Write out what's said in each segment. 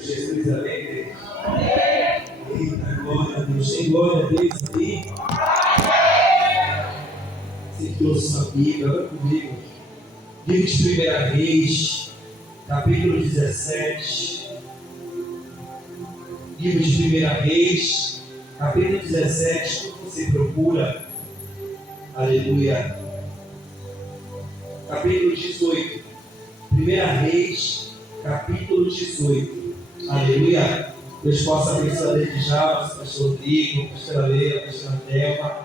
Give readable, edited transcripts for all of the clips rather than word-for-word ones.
Jesus, amém? Eita, glória a Deus, tem glória a Deus aqui. Você trouxe sua Bíblia, olha comigo. Livro de 1 Reis, capítulo 17. Livro de 1 Reis, capítulo 17. Quando você procura, aleluia. Capítulo 18. 1 Reis, capítulo 18. Aleluia. Deus possa abençoar desde já, nosso pastor Rodrigo, pastora Leila, pastora Thelma.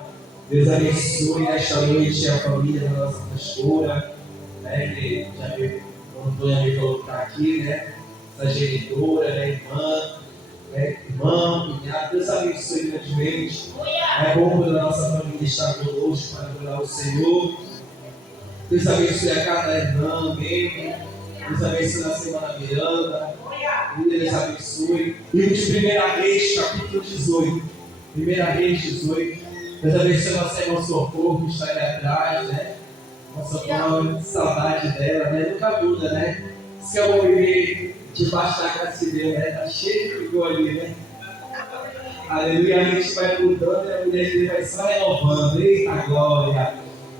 Deus abençoe nesta noite a família da nossa pastora, né, que já me, o Antônio me falou que está aqui, né? Essa genitora, né, irmã, cunhado. Deus abençoe grandemente. É bom quando a nossa família está conosco para adorar o Senhor. Deus abençoe a cada irmã, membro. Deus abençoe na semana Miranda. Deus abençoe. Livro de 1 Reis, capítulo 18. 1 Reis 18. Deus abençoe nossa irmã Socorro, que está ali atrás, né? Nossa irmã, saudade dela, né? Nunca muda, né? Se eu vou viver debaixo da graça de Deus, né? Está cheio de vigor ali, né? Aleluia, a gente vai mudando e a mulher de Deus vai só renovando. Eita glória!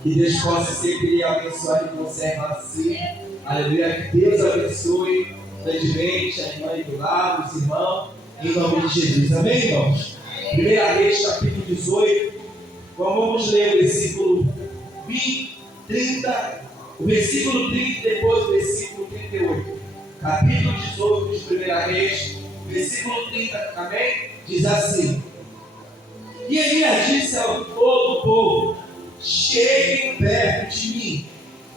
Que Deus possa sempre lhe abençoar e conservar assim. Aleluia, que Deus abençoe grandemente a irmã do lado, os irmãos, em nome de Jesus. Amém, irmãos? 1 Reis, capítulo 18. Vamos ler o versículo 20, 30, o versículo 30 e depois o versículo 38. Capítulo 18 de 1 Reis, versículo 30, amém? Diz assim: E Elias disse ao todo o povo: cheguem perto de mim.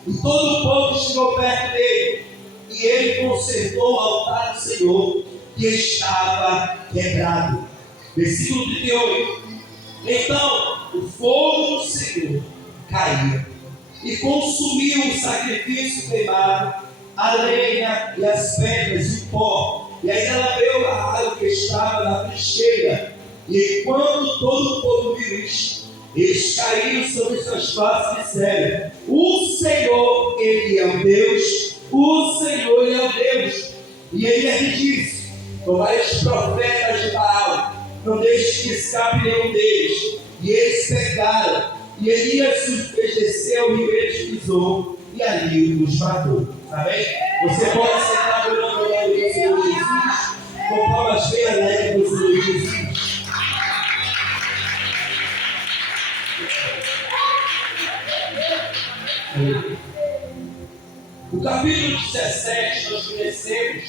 E todo o povo chegou perto dele, e ele consertou o altar do Senhor, que estava quebrado. Versículo 38. Então o fogo do Senhor caiu e consumiu o sacrifício queimado, a lenha e as pedras e o pó, e ainda lambeu a água que estava na trincheira. E quando todo o povo viu isto, eles caíram sobre suas faces e disseram: o Senhor, Ele é o Deus, o Senhor, Ele é o Deus. E Elias lhe disse: tomai os profetas de Baal, não deixe que escape nenhum deles. E eles pegaram, e Elias os desceu e eles pisou, e ali os matou. Amém? Você pode sentar orando no nome do Senhor Jesus, com palmas bem alegres do Senhor Jesus. O capítulo 17 nós conhecemos,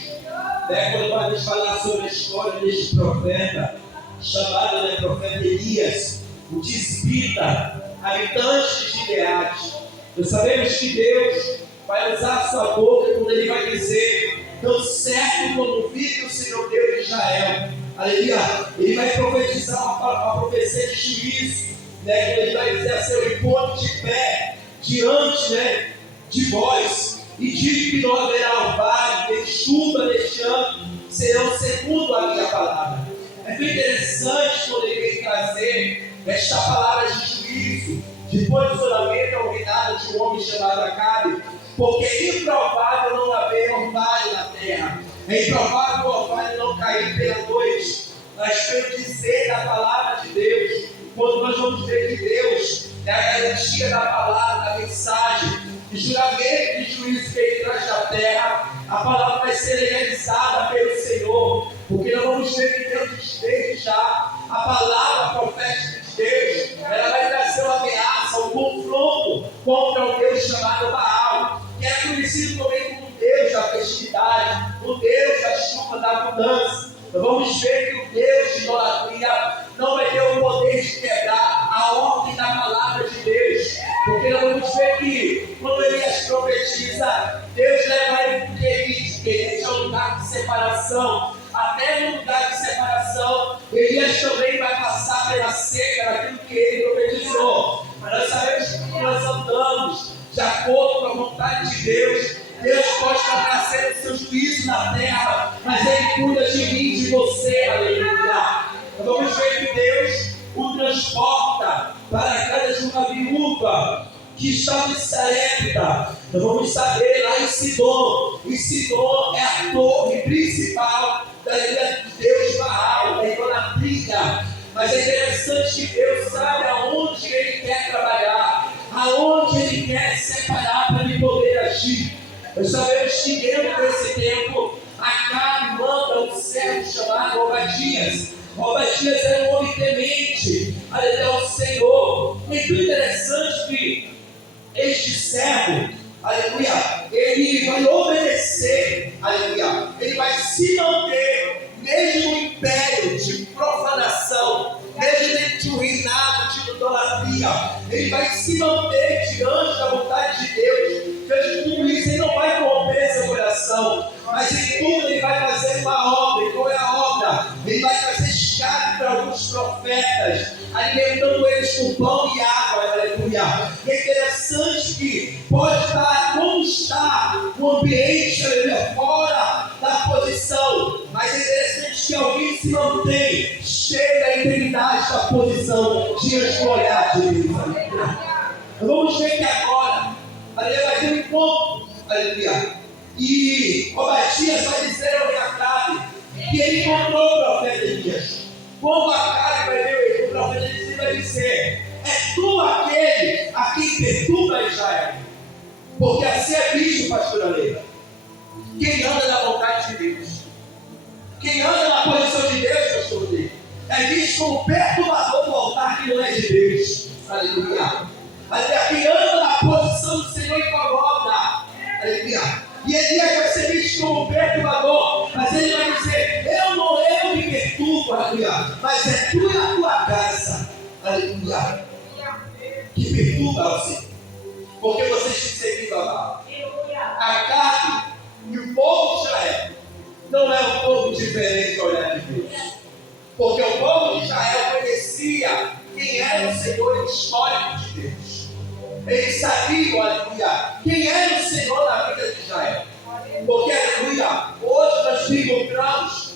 né, quando vai nos falar sobre a história deste profeta, chamado, né, profeta Elias, o tisbita, habitante de Gileade. Nós sabemos que Deus vai usar a sua boca quando Ele vai dizer: tão certo como vive o Senhor Deus de Israel. Aleluia. Ele vai profetizar uma profecia de juízo, né, quando Ele vai dizer assim: eu me ponho de pé diante, né, de vós, e digo que não haverá orvalho, nem chuva neste ano, serão segundo a minha palavra. É bem interessante quando ele vem trazer esta palavra de juízo, de posicionamento ao reinado de um homem chamado Acabe, porque é improvável não haver orvalho na terra, é improvável o orvalho não cair pela noite. Nós temos dizer da palavra de Deus, quando nós vamos ver que Deus é a garantia da palavra, da mensagem, de juramento e de juízo que Ele traz da terra, a palavra vai ser realizada pelo Senhor, porque nós vamos ver que Deus desde já a palavra profética de Deus, ela vai trazer uma ameaça, um confronto contra o Deus chamado Baal, que é conhecido também como Deus da festividade, o Deus da chuva, da abundância. Nós vamos ver que o Deus de idolatria não vai ter o poder de quebrar a ordem da palavra de Deus, porque nós vamos ver que quando Elias profetiza, Deus leva ele para o Querite é um lugar de separação. Até no lugar de separação, Elias também vai passar pela seca daquilo que ele profetizou. Mas nós sabemos que quando nós andamos de acordo com a vontade de Deus, Deus pode estar trazendo o seu juízo na terra, mas Ele cuida de mim e de você, aleluia. Nós vamos ver que Deus o transporta para a casa de uma viúva que estava em Sarepta. Nós vamos saber lá em Sidom. E Sidom é a torre principal da ilha de Deus Baal, da idolatria. Mas é interessante que Deus sabe aonde Ele quer trabalhar, aonde Ele quer separar para Ele poder agir. Nós sabemos que dentro desse tempo, Acabe manda um servo chamado Obadias. Obadias era um homem temente, aleluia, ao Senhor. E muito interessante que este servo, aleluia, ele vai obedecer, aleluia, ele vai se manter, mesmo no império de profanação, mesmo dentro de um reinado de idolatria, ele vai se manter diante da vontade de Deus. Diante de tudo isso, ele não vai corromper seu coração, mas em tudo ele vai fazer uma obra. E qual é a obra? Ele vai fazer escape para alguns profetas, alimentando eles com pão e água, aleluia. E é interessante que pode estar como está o ambiente, aleluia, fora da posição, mas é interessante que alguém se mantém cheio da integridade da posição diante do olhar de Deus, aleluia. Vamos ver que agora, aleluia, vai ter um encontro, aleluia. E Obadias vai dizer ao rei Acabe que ele encontrou o profeta Elias. Quando Acabe vai ver o profeta Elias, ele vai dizer: é tu aquele a quem perturba Israel. Porque assim é visto, pastora Leila, quem anda na vontade de Deus, quem anda na posição de Deus, pastor Leila, é visto como perturbador do altar que não é de Deus. Aleluia. Aleluia. Quem anda na posição do Senhor incomoda. Aleluia. E Elias vai ser visto como perturbador, mas ele vai dizer: eu me perturbo, aleluia, mas é tu e a tua casa, aleluia, que perturba ao Senhor, porque vocês têm servido a Baal. Acabe e o povo de Israel não é um povo diferente ao olhar de Deus, porque o povo de Israel conhecia quem era o Senhor histórico de Deus. Eles sabiam, aleluia, quem era o Senhor na vida de Israel. Porque, aleluia, hoje nós nos encontramos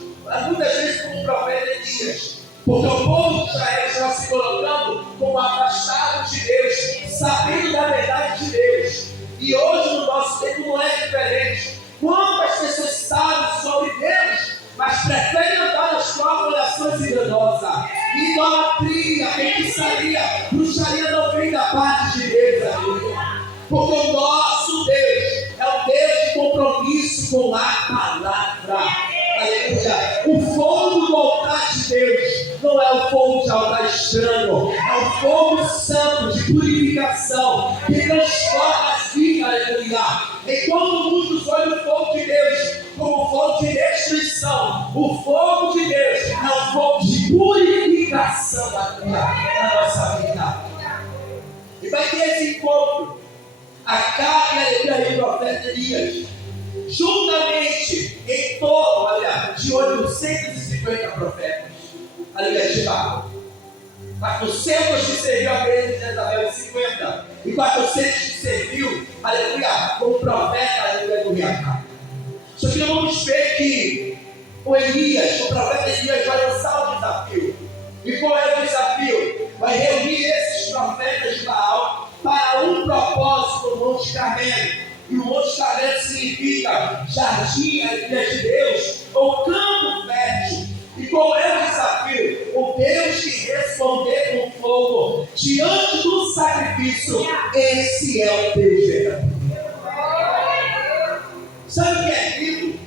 muitas vezes como o profeta Elias. Porque o povo de Israel está se colocando como afastados de Deus, sabendo da verdade de Deus. E hoje no nosso tempo não é diferente. Quantas pessoas sabem sobre Deus, mas preferem andar nas próprias orações enganosas? Idolatria, feitiçaria, bruxaria não vem da parte de Deus, aleluia. Porque o nosso Deus é um Deus de compromisso com a palavra. Aleluia. O fogo do altar de Deus não é o fogo de altar estranho, é o fogo santo de purificação que transforma as vidas, aleluia. Enquanto muitos olham o fogo de Deus como fogo de destruição, o fogo de Deus é um fogo de purificação, aleluia, na nossa vida. E vai ter esse encontro, Acabe, aleluia, e o profeta Elias, juntamente em torno, aleluia, de 850 profetas, aleluia, de Baal. 400 que serviu a igreja de Jezabel, 50, e 400 que serviu, aleluia, como profeta, aleluia, do rei Acabe. Só que nós vamos ver que o Elias, o profeta Elias, vai lançar um desafio. E qual é o desafio? Vai reunir esses profetas de Baal para um propósito no Monte Carmelo. E o Monte Carmelo significa jardim, aleluia, de Deus, ou campo fértil. E qual é o desafio? O Deus que responder com fogo diante do sacrifício, esse é o Deus verdadeiro. Sabe o que é lindo?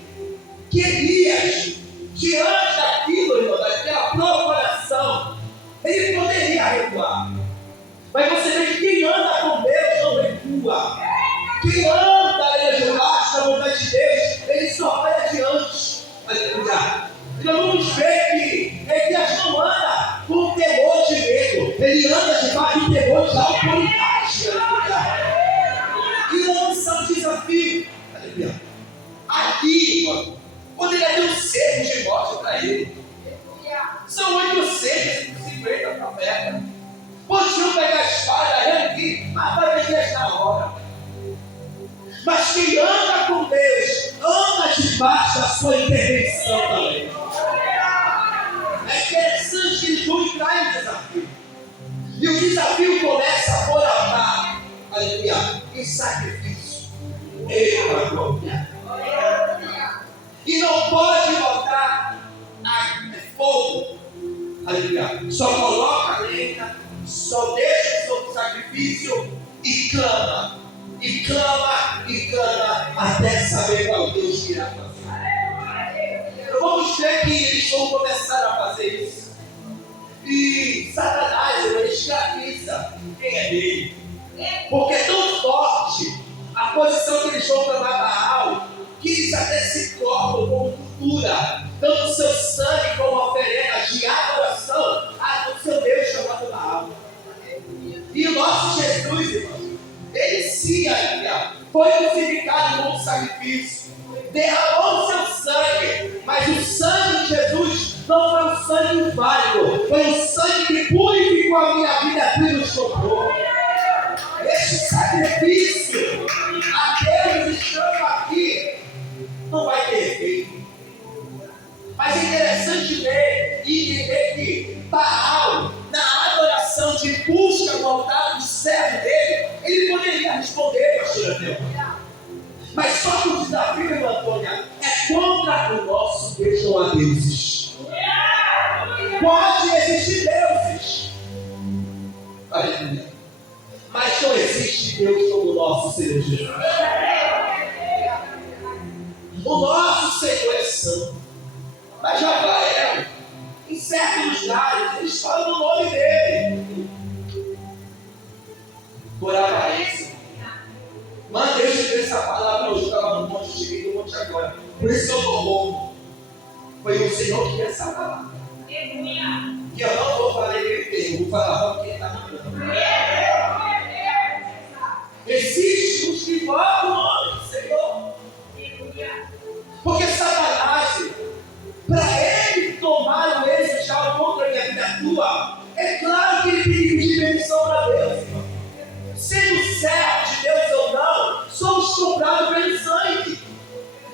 Que Elias, diante daquilo, irmão, daquela profanação, ele poderia recuar. Mas você vê que quem anda com Deus não recua. Quem anda debaixo da vontade de Deus, ele só vai adiante. Aleluia. Então vamos ver que Elias não anda com temor de medo, ele anda debaixo do temor de autoridade. Aleluia. E lança um desafio. Aleluia. Aqui, irmão, poderia ter um cerco de morte para ele. São 850 profetas. Podiam pegar a espada e matar Elias na hora. Mas quem anda com Deus, anda debaixo da sua intervenção também. É interessante que eles vão entrar em desafio. E o desafio começa por amar. em sacrifício. Eita, glória! E não pode botar a fogo. Aleluia. Só coloca a lenha, só deixa sobre o sacrifício e clama. E clama, e clama, até saber qual Deus irá fazer. Vamos ver que eles vão começar a fazer isso. E Satanás, ele escraviza quem é dele. Porque é tão forte a posição que eles vão clamar Baal, que eles até se cortam como cultura, dando seu sangue como oferenda de adoração ao seu Deus chamado Baal. E o nosso Jesus, irmão, ele se foi crucificado como sacrifício, derramou o seu sangue, mas o sangue de Jesus não foi um sangue inválido, foi um sangue que purificou a minha vida e nos comprou. Este sacrifício a Deus estando aqui não vai ter efeito. Mas é interessante ver e entender que Baal, na adoração de busca no altar do servo dele, ele poderia responder, pastor Antônio. Mas só que o desafio, irmã Antônia, é contra o nosso Deus, não há deuses. Pode existir deuses. Aleluia. Mas não existe Deus como o nosso Senhor Jesus. O nosso Senhor é santo. Mas Rafael, em certos lugares, eles falam o nome dele. Por aparência. Mano, deixa eu ver essa palavra hoje. Eu estava no monte, cheguei no monte agora. Por isso que eu estou louco. Foi o Senhor que deu essa palavra. E eu não vou falar ele inteiro, vou falar porque ele está mandando. Existem os que falam o nome do Senhor. Porque Satanás, para ele tomar o êxito já contra a vida tua, é claro que ele tem que pedir permissão para Deus. Sendo certo de Deus ou não, somos comprados pelo sangue.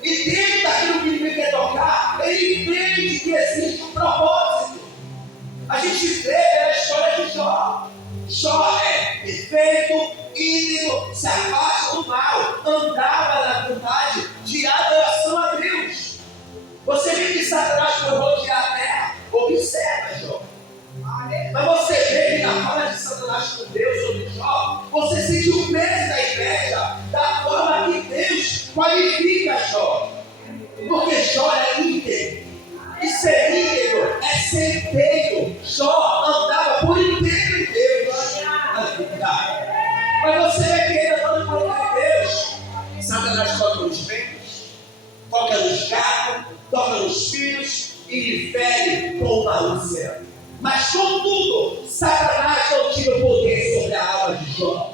E dentro daquilo que ele quer tocar, ele entende que existe um propósito. A gente vê a história de Jó. Jó é perfeito, íntegro, se afasta do mal, andava na vontade de adoração a Deus. Você vê que Satanás foi rodear a terra, observa, Jó. Mas você vê que na fala de Satanás com Deus sobre Jó, você sente o peso da inveja, da forma que Deus qualifica Jó. Porque Jó é íntegro. E ser íntegro é ser inteiro. Jó andava por inteiro em Deus. Mas você vê que ele andando por inteiro em Deus. Satanás toca nos ventos, toca nos gatos, toca nos filhos e lhe fere com uma úlcera. Mas contudo, Satanás não tira o poder sobre a alma de Jó.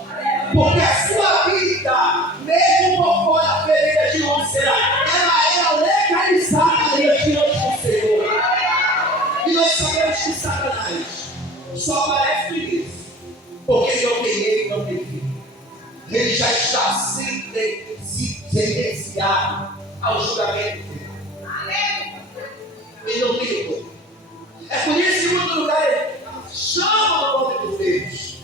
Porque a sua vida, mesmo por fora ferida de úlcera, ela era legalizada diante do Senhor. E nós sabemos que Satanás só aparece feliz, porque ele não tem ele, não tem filho. Ele já está sentenciado ao julgamento dele. Ele não tem poder. É por isso que em outro lugar ele chama o nome dos Deus.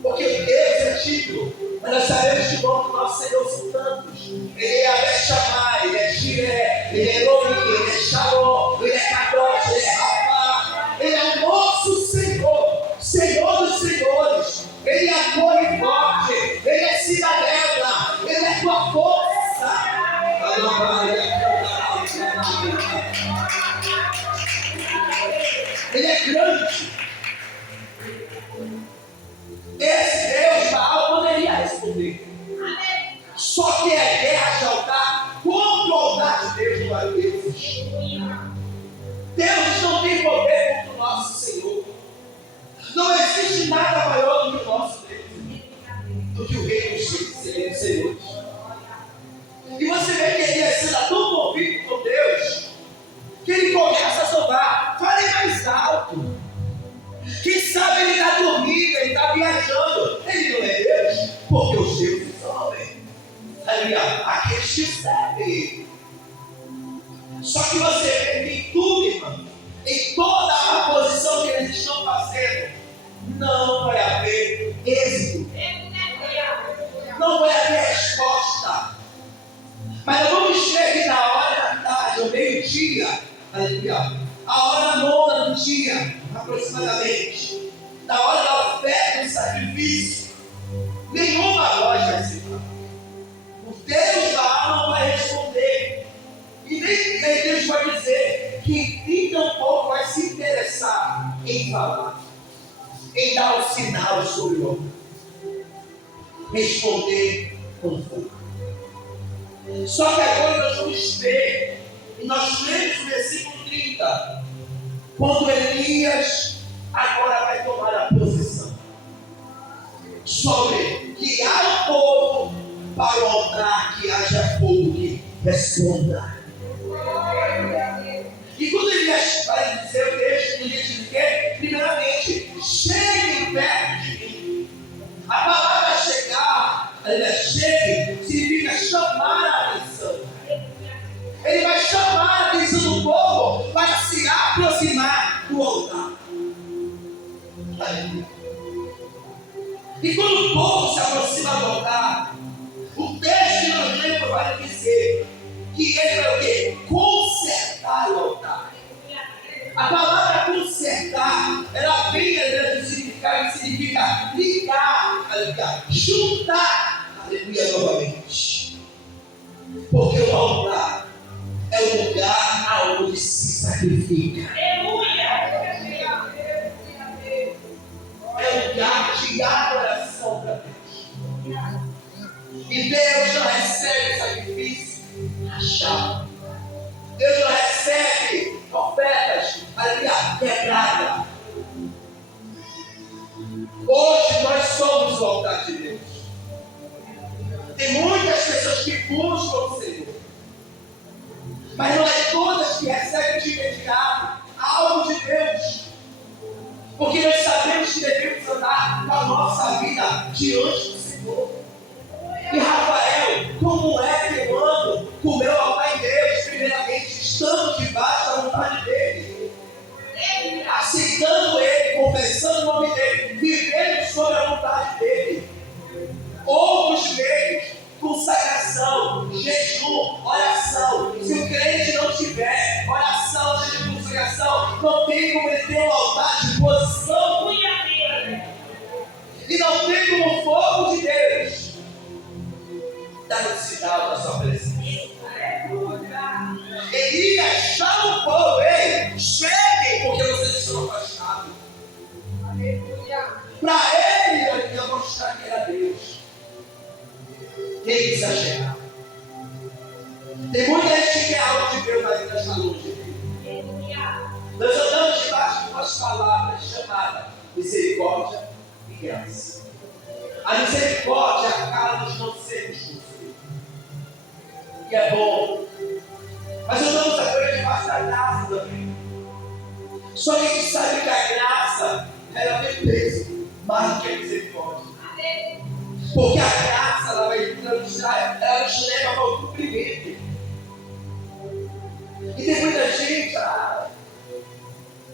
Porque Deus é título, mas nós sabemos que o nome do nosso Senhor são tantos. Ele é Abel-Shammai, ele é Jiré, ele é Elohim, ele é Shalom, ele é Kadosh, ele é Rafa. Ele é o nosso Senhor, Senhor dos Senhores. Ele é a torre forte, ele é cidadela, ele é tua força. Ele é grande. Esse Deus Baal poderia responder. Só que é guerra de altar contra o altar de Deus não existe. Deus não tem poder contra o nosso Senhor. Não existe nada maior do que o nosso Deus, do que o Rei dos Senhores. E você vê que ele está tão convicto com Deus que ele começa a soltar. Fale mais alto. Quem sabe ele está dormindo, ele está viajando. Ele não é Deus, porque os deuses sobem. Aqueles que servem. Só que você vê que em tudo, irmão, em toda a posição que eles estão fazendo, não vai haver êxito. Não vai haver aleluia, a hora nona do dia, aproximadamente, na hora da oferta do sacrifício, nenhuma voz vai se falar. O Deus da não vai responder. E nem Deus vai dizer que nem tampouco vai se interessar em falar, em dar um sinal sobre o altar. Responder com fogo. Só que agora nós vamos ver, e nós lemos o versículo 30, quando Elias agora vai tomar a posição sobre guiar o povo para o altar, que haja fogo que responda. E quando Elias vai dizer o texto, ele diz que, primeiramente, cheguem perto de mim. A palavra chegar, chegue, significa chamar a atenção. Ele vai chamar a atenção do povo para se aproximar do altar. E quando o povo se aproxima do altar, o texto que nós lemos vai dizer que ele vai o quê? Consertar o altar. A palavra consertar, ela vem do significado que significa ligar, aleluia, juntar, aleluia, novamente. Porque o altar é o lugar onde se sacrifica. É o lugar de adoração para Deus. E Deus não recebe sacrifício achado. Deus não recebe ofertas quebradas. Hoje nós somos o altar de Deus. Tem muitas pessoas que buscam o Senhor, mas não é todas que recebem de imediato algo de Deus. Porque nós sabemos que devemos andar com a nossa vida diante do Senhor. E Rafael, como é que eu ando com o meu altar em Deus? Primeiramente, estando debaixo da vontade dele, aceitando ele, confessando o nome dele, vivendo sobre a vontade dele. Outros meios, consagração, jejum, oração. Se o crente não tiver oração, jejum, consagração, não tem como ele ter um altar de posição. E não tem como o fogo de Deus dar um sinal da sua presença. Elias chama o povo, ei, cheguem, porque vocês estão afastados. Para ele, ia mostrar que era Deus. Tem que exagerar. Tem muita gente que quer algo de Deus, mas ainda está longe de Deus. Nós andamos debaixo de umas palavras chamadas misericórdia e graça. A misericórdia acaba de não sermos consumidos. E é bom. Mas andamos agora debaixo da graça também. Só que a gente sabe que a graça, ela tem peso mais do que a misericórdia. Porque a graça, ela nos leva para o cumprimento. E tem muita gente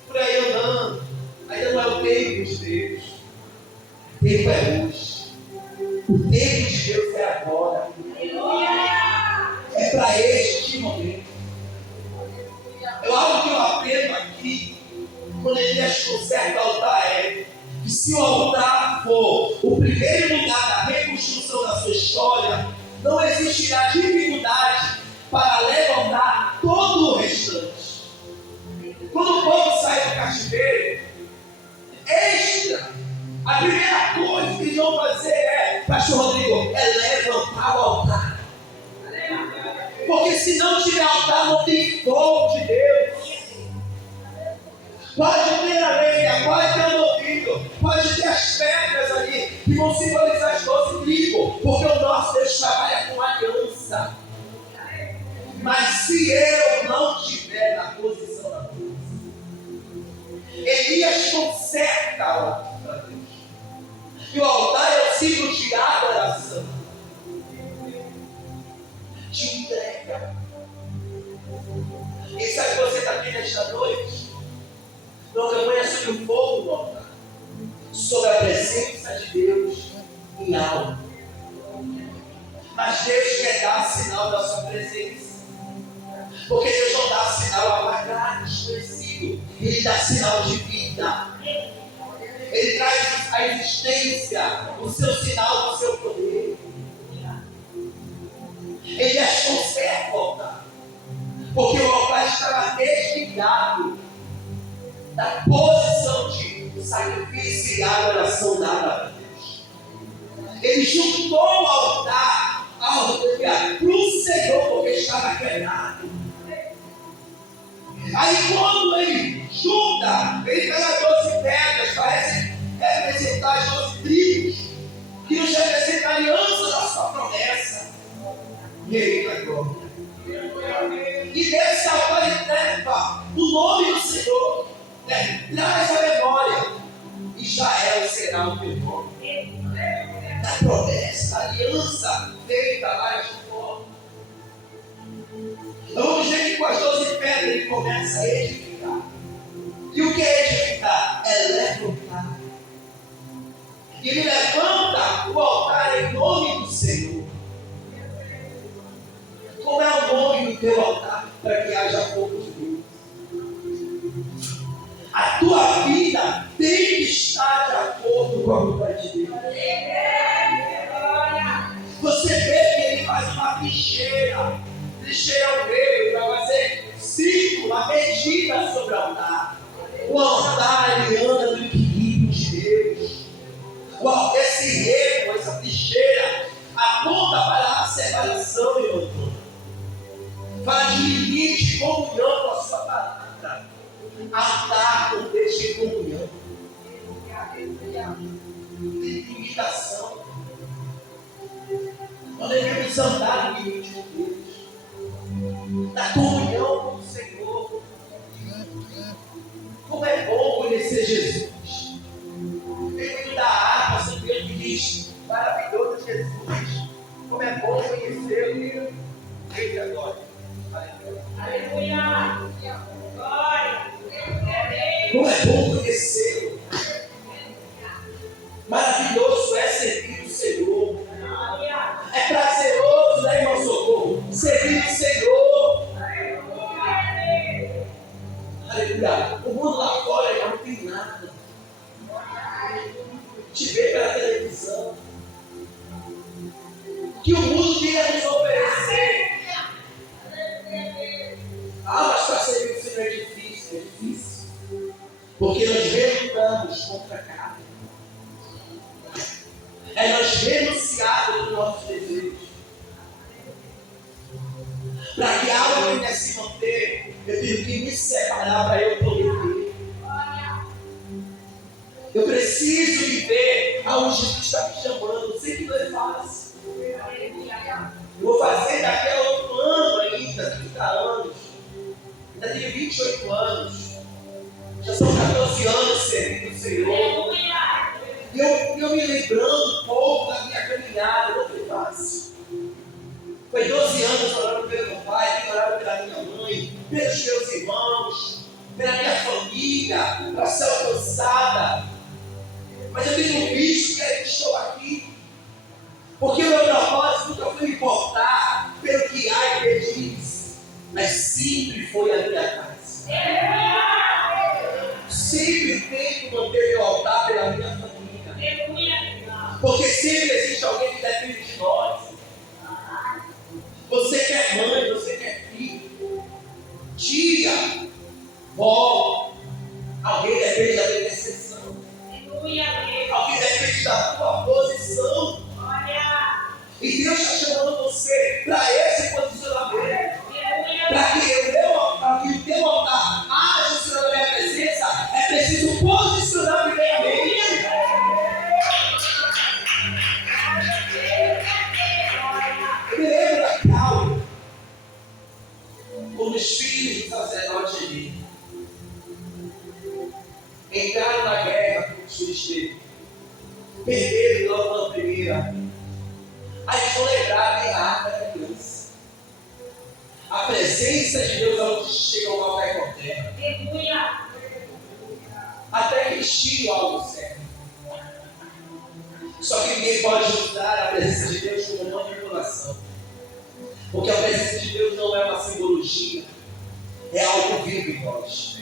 por aí andando, ainda não é o tempo de Deus. O tempo é hoje. O tempo de Deus é agora. É para este momento. Algo que eu aprendo aqui, quando Elias conserta o altar, é que se o altar for o primeiro lugar da reconstrução da sua história, não existirá dificuldade para levantar todo o restante. Quando o povo sai do cativeiro, a primeira coisa que eles vão fazer Pastor Rodrigo, é levantar o altar. Porque se não tiver altar, não tem fogo de Deus. Pode ter a lenha, pode ter o novilho, pode ter as pedras ali, que vão simbolizar as 12 tribos, porque o nosso Deus trabalha com aliança. Mas se eu não estiver na posição da cruz, Elias conserta o altar para Deus. E o altar é o símbolo de adoração, de entrega. E sabe que você está aqui nesta noite? Uma campanha sobre o fogo do altar, sobre a presença de Deus em alma. Mas Deus quer dar sinal da sua presença, porque Deus não dá sinal à maldade. Ele dá sinal de vida. Ele traz a existência, o seu sinal do seu poder. Ele as conserva, porque o altar estava desligado da posição de sacrifício e adoração dada a Deus. Ele juntou o altar para o Senhor, porque estava quebrado. Aí quando ele junta, ele pega 12 pedras, parece representar as 12 tribos, que nos representam a aliança da sua promessa. Eita glória! E desse altar ele leva o nome do Senhor, traz a memória, Israel será o teu nome. Da promessa, da aliança feita lá de fora. Vamos ver que com as 12 pedras ele começa a edificar. E o que é edificar? É levantar. E ele levanta o altar em nome do Senhor. Como é o nome do teu altar? Para que haja fogo de Deus. A tua vida tem que estar de acordo com a vontade de Deus. Você vê que ele faz uma trincheira. Trincheira é o grego para fazer círculo, uma medida sobre o altar. O altar ele anda no equilíbrio de Deus. Esse rego, essa trincheira, aponta para a separação, meu irmão. Fala de limite de comunhão com a sua palavra. Altar com Deus de comunhão. De limitação. Nós devemos andar no limite de Deus. Na comunhão com o Senhor. Como é bom conhecer Jesus. Tem muito da harpa, São Pedro que diz, maravilhoso Jesus. Como é bom conhecê-lo. Eita glória. Aleluia! Glória! Como é bom conhecê-lo. Maravilhoso é servir o Senhor. É prazeroso, né, irmão Socorro? Servir o Senhor. Aleluia! O mundo lá fora não tem nada. Te vê pela televisão. Que o mundo tem a nos oferecer. Mas para servir o Senhor é difícil. Porque nós relutamos contra a carne. É nós renunciarmos dos nossos desejos. Para que algo venha se manter, eu tenho que me separar para eu poder ver. Eu preciso viver aonde Jesus está me chamando. Sei que não é fácil. Eu vou fazer daqui a outro ano ainda, 30 anos. Ainda tenho 28 anos. Já são 14 anos servindo o Senhor. E eu me lembrando um pouco da minha caminhada, não foi fácil. Foi 12 anos orando pelo meu pai, orando pela minha mãe, pelos meus irmãos, pela minha família, para ser alcançada. Mas eu tenho visto que estou aqui. Porque o meu propósito nunca foi me importar pelo que há e que diz, mas sempre foi a minha casa. Sempre tento manter meu altar pela minha família. Porque sempre existe alguém que depende de nós. Você que é mãe, você que é filho, tia, vó, alguém depende da intercessão. Alguém depende da tua posição. E Deus está chamando você para esse posicionamento. Para que o teu altar haja sobre a minha presença, é preciso posicionar primeiramente. Eu me lembro da Cal, quando os filhos do sacerdote ali entraram na guerra com os filisteus, perderam logo na primeira. Aí vão lembrar da arca da criança. A presença de Deus aonde chega o mal cai por terra. Até que eles tiram algo certo. Só que ninguém pode usar a presença de Deus como manipulação. Porque a presença de Deus não é uma simbologia. É algo vivo em nós.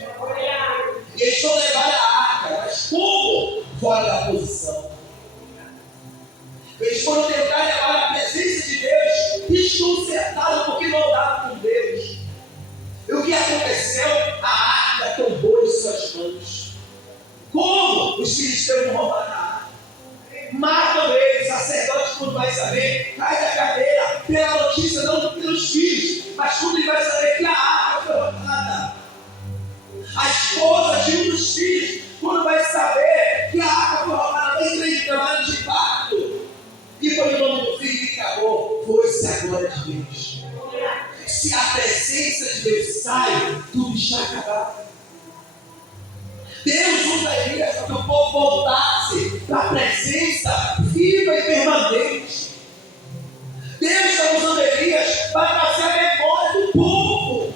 E eles vão levar a arca, mas como? Fora da posição. Eles foram tentar levar a presença de Deus desconcertados porque não andavam com Deus. E o que aconteceu? A arca tombou em suas mãos. Como? Os filisteus não roubaram a arca. Matam eles, sacerdote, quando vai saber, cai da cadeira, pela notícia, não pelos filhos, mas quando ele vai saber que a arca foi roubada. A esposa de um dos filhos, quando vai saber que a arca foi roubada, vai entrar em trabalho de parto. E foi o nome do filho que acabou. Foi-se a glória de Deus. Se a presença de Deus sai, tudo está acabado. Deus usa Elias para que o povo voltasse para a presença viva e permanente. Deus está usando Elias para trazer a memória do povo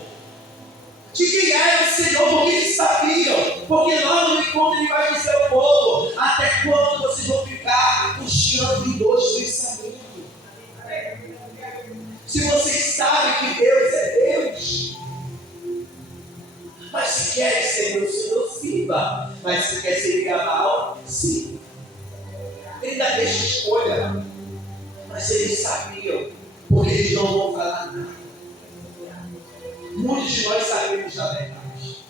de quem era o Senhor, porque eles sabiam. Porque lá no encontro ele vai dizer ao povo: até quando vocês vão ficar puxando em dois pensamentos? Se vocês sabem que Deus é Deus, mas se quer ser meu Senhor, sirva. Mas se quer ser Gabaal, sim. Ele ainda deixa escolha. Mas eles sabiam, porque eles não vão falar nada. Muitos de nós sabemos da verdade.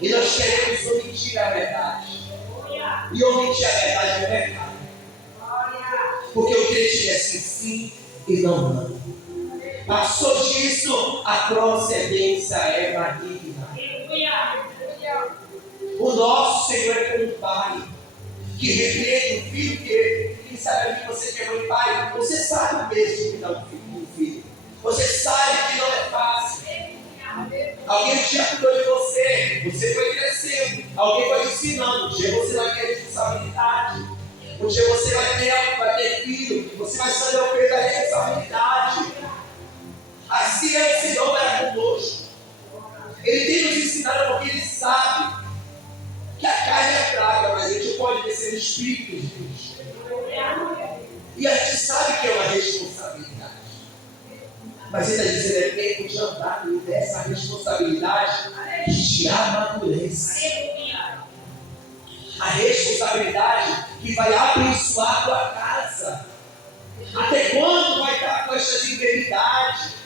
E nós queremos omitir a verdade. E omitir a verdade é pecado. Porque o crente é sim e não. Passou disso, a procedência é maligna. O nosso Senhor é como um pai que repreende o filho que ele sabe que você quer um pai. Você sabe o peso de dar um filho. Você sabe que não é fácil. Alguém já cuidou de você. Você foi crescendo. Alguém vai te ensinando. Um dia você vai ter responsabilidade. Um dia você vai ter filho. Você vai saber o peso da responsabilidade. Assim é o Senhor para conosco. Ele tem nos ensinado porque Ele sabe que a carne é fraca, mas a gente pode descer no Espírito de Deus. E a gente sabe que é uma responsabilidade. Mas Ele está dizendo: é tempo de andar dessa responsabilidade que te amadurece. A responsabilidade que vai abençoar a tua casa. Até quando vai estar com essa integridade?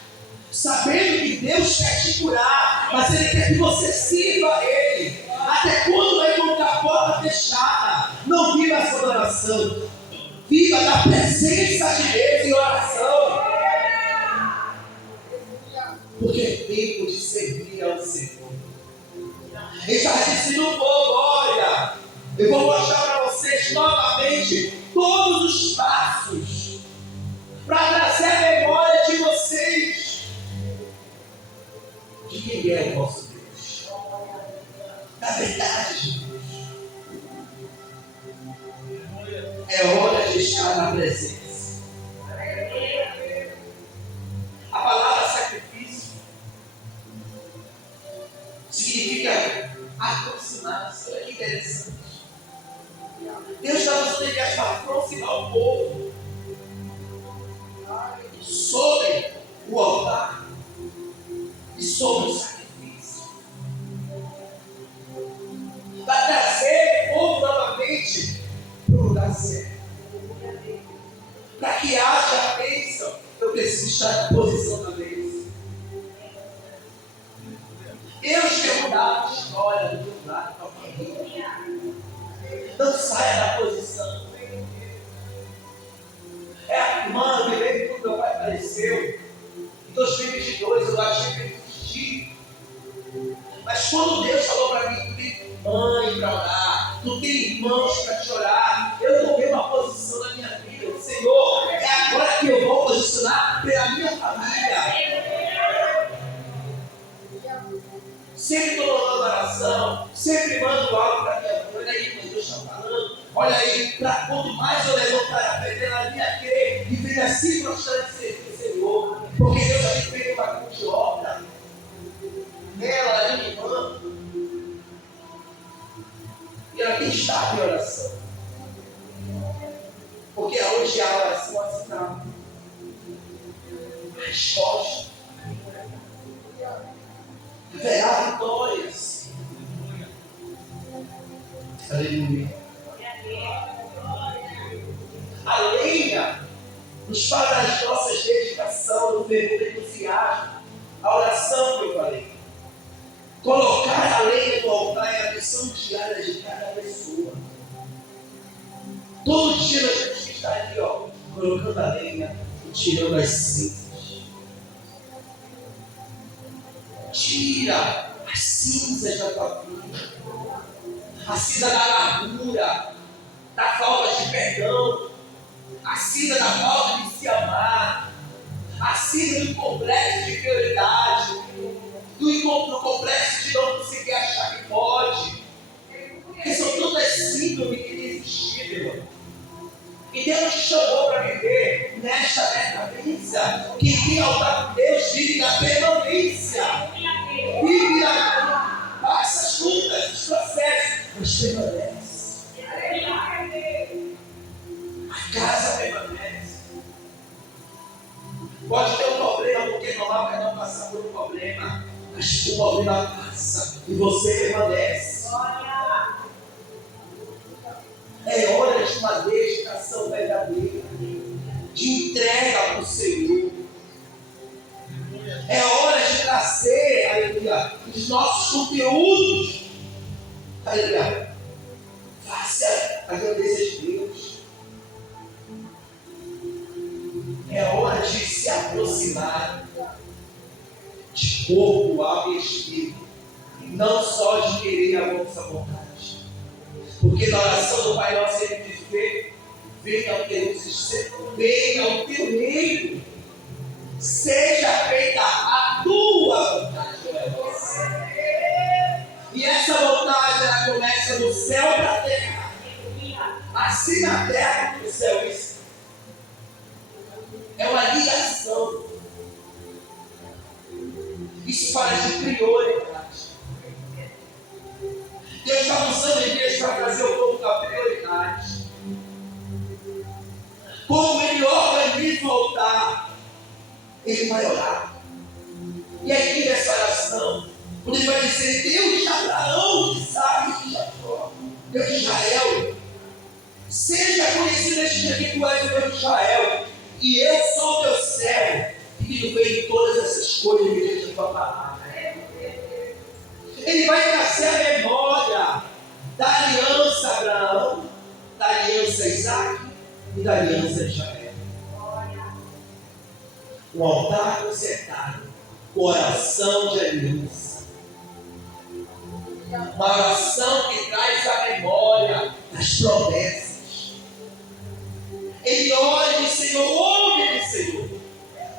Sabendo que Deus quer te curar, mas Ele quer que você sirva a Ele. Até quando vai colocar a porta fechada? Não viva essa oração. Viva da presença de Deus em oração. Porque é tempo de servir ao Senhor. Ele já disse no povo: olha, eu vou mostrar para vocês novamente todos os passos para trazer a memória de vocês de quem é o nosso Deus, da verdade de Deus. É hora de estar na presença. A palavra sacrifício significa aproximar-se. Olha que interessante. Deus está nos ligando para aproximar o povo sobre o altar e sobre o sacrifício, para trazer o povo novamente para o lugar certo. Para que haja a bênção, eu preciso estar na posição da bênção. Deus quer mudar a história do teu lado para a família. Não saia da posição. É a irmã, eu me lembro quando meu pai faleceu. Em 2022 eu achei que ele existia. Mas quando Deus falou para mim: tu tem mãe para orar, tu tem irmãos para te orar, eu tomei uma posição na minha vida. Senhor, é agora que eu vou posicionar pela minha família. Sempre estou mandando oração, sempre mando algo para minha mãe. Olha aí, mas Deus está falando. Olha aí, para quanto mais eu levantar a fé na minha crer e vir assim gostando de servir o Senhor, porque Deus já me fez uma cruz de obra. Ela é minha irmã. E ela tem estado em oração. Porque hoje a oração é sinal. A resposta. Haverá vitórias. Aleluia. A lenha nos fala das nossas dedicação, do fervor, do entusiasmo, a oração que eu falei. Colocar a lenha no altar é a missão diária de cada pessoa. Todo dia nós temos que estar aqui, colocando a lenha e tirando as cinzas. Tira as cinzas da tua vida, a cinza da amargura, da falta de perdão, a cinza da falta de se amar, a cinza do complexo de prioridade, do complexo de não conseguir achar que pode. Porque são todas síndromes que existem, meu irmão. E Deus te chamou para viver nesta permanência. Quem tem altar com Deus vive na permanência. Vive na essas lutas, esses processos, mas permanece. A casa permanece. Pode ter um problema, porque é normal cada um passar por um problema. Mas o problema passa e você permanece. É hora de uma dedicação verdadeira, de entrega para o Senhor. É hora de trazer, aleluia, os nossos conteúdos, aleluia, faça a grandeza de Deus. É hora de se aproximar de corpo, alma e espírito, não só de querer a nossa vontade. Porque na oração do Pai Nosso ele diz: venha ao teu reino, seja feita a tua vontade. E essa vontade ela começa no céu para a terra, assim na terra como no céu. Isso é uma ligação. Isso fala de prioridade. Deus está usando a igreja para trazer o povo da prioridade. Como ele organiza o altar, ele vai orar. E aí nessa oração, quando ele vai dizer: Deus de Abraão, de Isaac, de Jacó, Deus de Israel, seja conhecido neste dia que tu és o Deus de Israel, e eu sou o teu servo, que tu veio todas essas coisas mediante a tua palavra. Ele vai trazer a memória da aliança Abraão, da aliança Isaac e da aliança Israel. Um altar consertado, oração de aliança. Uma oração que traz a memória das promessas. Ele ora e diz: Senhor, ouve-me, Senhor.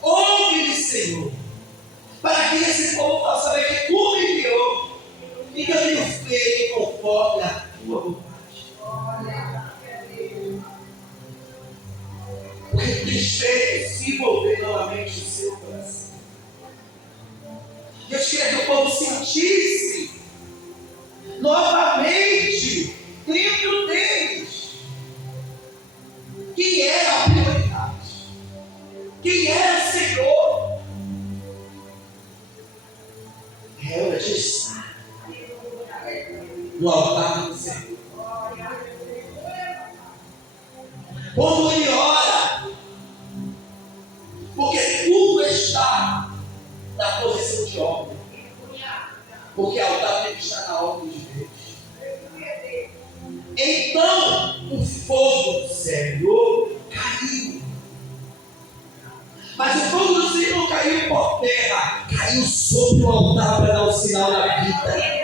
Ouve-me, Senhor. Para que esse povo possa saber que tu me enviou e que eu tenho feito conforme a tua vontade. Porque tu tens feito se envolver novamente o seu coração. Deus queria que o povo sentisse novamente dentro deles quem era a prioridade, quem era o Senhor. É hora de estar no altar do Senhor. Quando ele ora, porque tudo está na posição de ordem, porque o altar tem que estar na ordem de Deus. Então o fogo do Senhor caiu. Mas o fogo do Senhor não caiu por terra, caiu sobre o altar para dar o sinal da vida.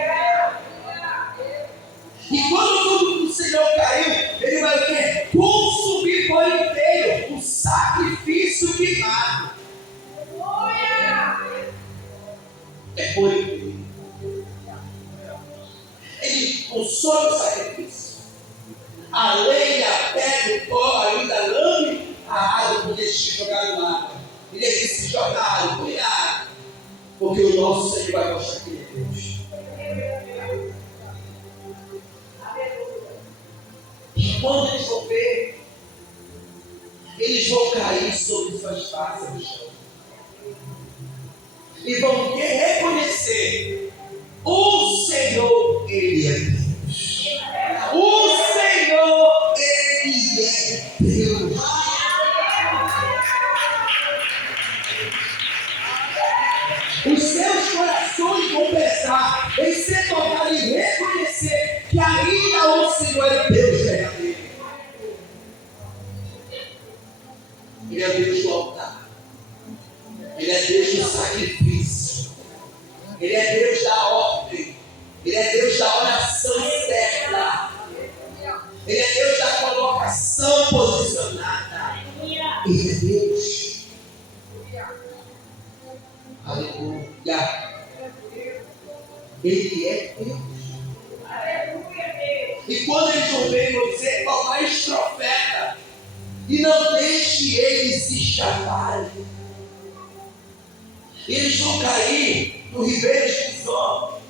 E quando o fogo do Senhor caiu, ele vai o quê? Consumir por inteiro o sacrifício queimado. É por inteiro. Ele consome o sacrifício. A lenha, a pedra, o pó, ainda lame a água por deixar jogar no água. Ele disse: jogar, cuidado, porque o nosso Senhor vai mostrar que ele é Deus. E quando eles vão ver, eles vão cair sobre suas faces no chão. E vão reconhecer: o Senhor, Ele é Deus. O Senhor é o Deus verdadeiro. Ele é Deus do altar. Ele é Deus do sacrifício. Ele é Deus da ordem. Ele é Deus da oração certa. Ele é Deus da colocação posicionada. Ele é Deus. Aleluia. Ele é Deus. E quando eles ouvirem você, tocar estrofeta. E não deixe eles escaparem. Eles vão cair no ribeiro de Quizon,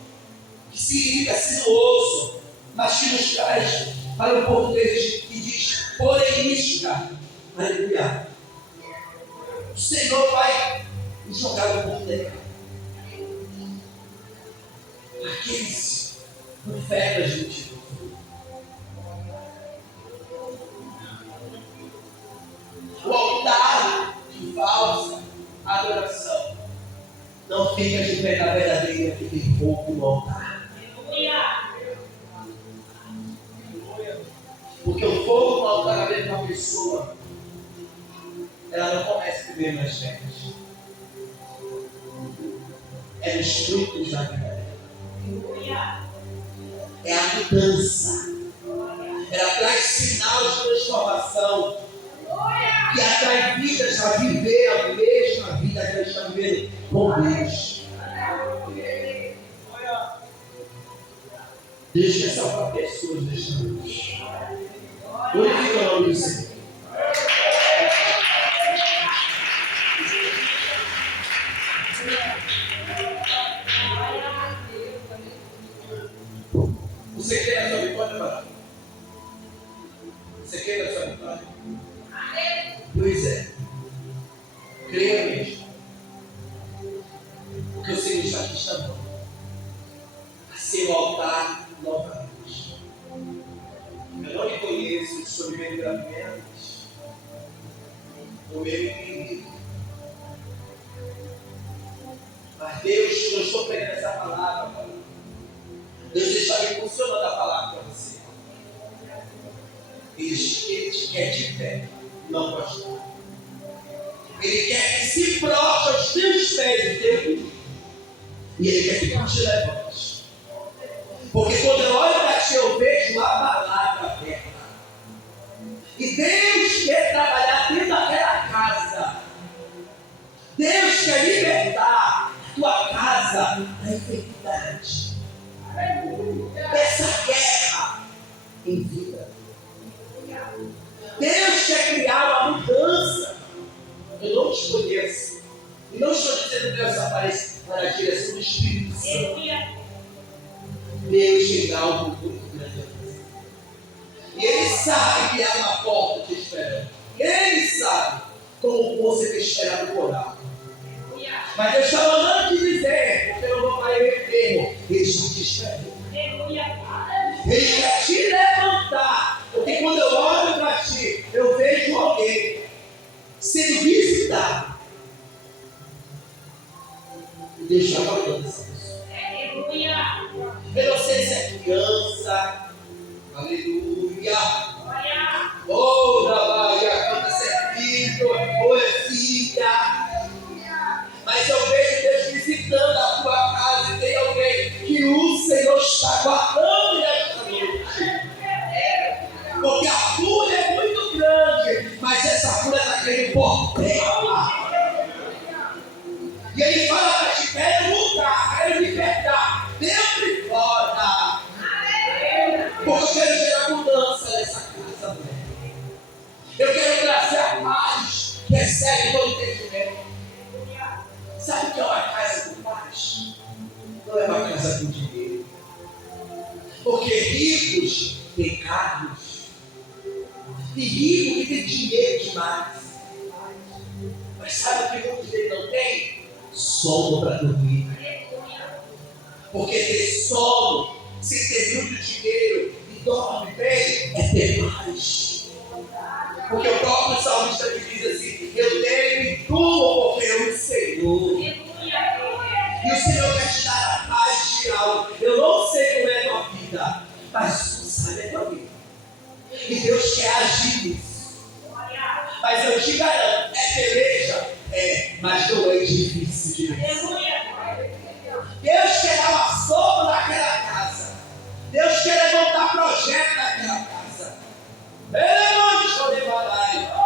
que significa sinuoso, mas que nos traz para o português que diz polemística. Aleluia. O Senhor vai nos jogar no português. Aqueles profetas de multidão. O altar de falsa adoração não fica de pé na verdadeira, que tem fogo no altar. Porque o fogo no altar de uma pessoa, ela não começa primeiro nas terras. É nos frutos da vida dela. É a mudança. Ela traz sinal de transformação. Que atrai vidas a viver a mesma vida que ela está vivendo com Deus. Deus quer salvar pessoas nesta noite. Glorifica o nome do Senhor. Você quer a sua vitória, mano? Você quer a sua vitória? Pois é. Creia mesmo. Porque o Senhor está te chamando a ser o altar novamente. Eu não lhe conheço, estou vivendo pela primeira vez. O meu inimigo. Mas Deus, eu estou pregando essa palavra. Deus está me funcionando a palavra para você. Ele te quer de pé, não prostrado. Ele quer que se prostre aos teus pés, o teu filho. E Ele quer que tu te levantes. Porque quando eu olho para ti, eu vejo a palavra aberta. E Deus quer trabalhar dentro daquela casa. Deus quer libertar a tua casa da enfermidade. Dessa guerra em vida. Deus quer criar uma mudança. Eu não te conheço. E não estou dizendo que Deus aparece para a direção do Espírito Santo. Deus tem algo muito grande a fazer. E Ele sabe que há uma porta te esperando. Ele sabe como você tem esperado por lá. Mas Deus está mandando te dizer, porque eu não vou cair em termo. Ele está te esperando. Ele quer te levantar. Porque quando eu olho para ti, eu vejo alguém sendo visitado. E Deus está falando essa pessoa. Eu não sei se é criança. Aleluia. Ou trabalha, canta servido, ou é filha. Mas eu vejo Deus visitando a tua casa e tem alguém que o Senhor está guardando nesta noite. Porque a fúria é muito grande, mas essa fúria está querendo por terra. E Ele fala para ti, quero mudar, quero libertar, dentro e fora. Porque eu quero gerar mudança nessa casa, mulher. Eu quero trazer a paz que excede todo entendimento. Sabe o que é uma casa com paz? Não é uma casa com dinheiro. Porque ricos têm carros. E rico que tem dinheiro demais. Mas sabe o que muitos deles não tem? Sono para dormir. Porque ter sono, sem ter muito dinheiro e dorme bem, é ter paz. Porque o próprio salmista me diz assim: eu tenho e durmo porque eu o Senhor. E o Senhor quer te dar a paz de algo. Eu não sei como é a tua vida, Mas tu sabe a tua vida. E Deus quer agir nisso. Mas eu te garanto, é peleja? É, mas não é difícil de vencer. Deus quer dar uma sopa naquela casa. Deus quer levantar projeto naquela casa.